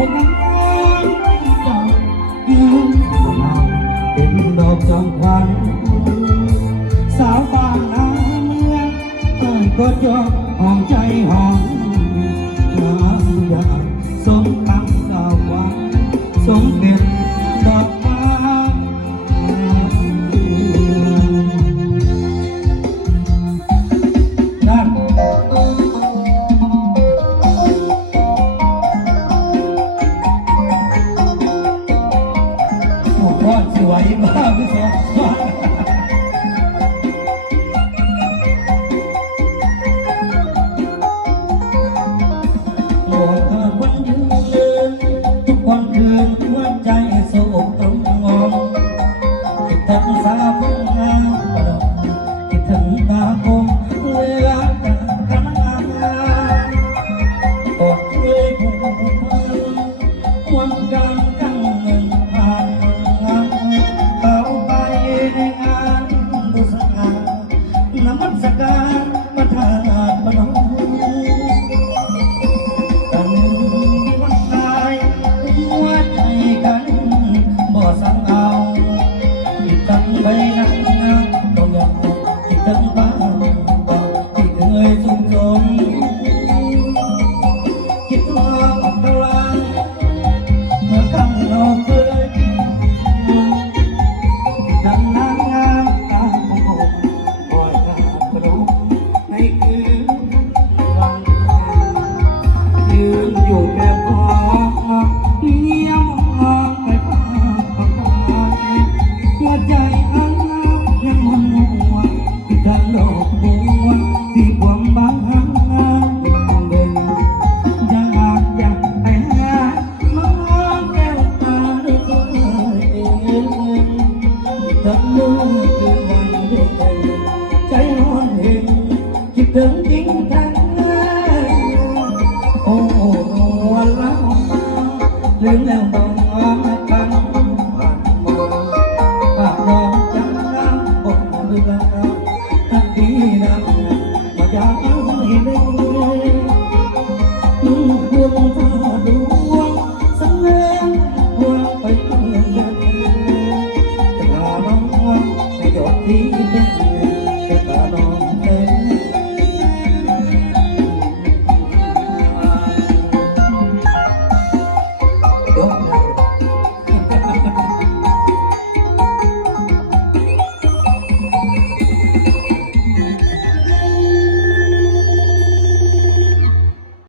คนนั้นเจ้ายืนคนเราเป็นดอกจอมควันสาวบ้านนาเมืองก็จบห้องใจห้องน้ำยาสมคำกล่าวหวานสมเป็นดอกไม้นั่นโอ้พ่อสวยมากพี่สาววันคืนหัวใจโศกตรงงอมคิดถึงสาวผู้งามคิดถึงตาคมเวลาจากกันอดเคยผูกพันวันการกันเงินผ่านงานเข้าไปในงานบุษนานมัสการมาทาพนมสั่งเอาที่ตั้งใบหน้าต้องอยากที่ตั้งบ้านที่เคยสุขสมคิดว่าตะวันเมื่อคำเราเคยดังนางงามตาโมปล่อยตากระดูกในคืนวันยืนอยู่แค่พอเลี้ยงมองไปหัวใจอันรักยังมันหัวที่ทะเลาะหัวที่ความบางหันเดินอยากไปหามาแก้วตาด้วยตัวเองแต่เมื่อคืนวันเดียวใจร้อนเห็นคิดถึงจริงจังโอ้วันละลืมแล้วต้องกันน้องจังงามบอกเรื่องราวทักดีนะมาอยากให้ได้ดวงตาดวงสังเวยดวงไปเพื่อนแต่น้องให้ดอกที่เป็น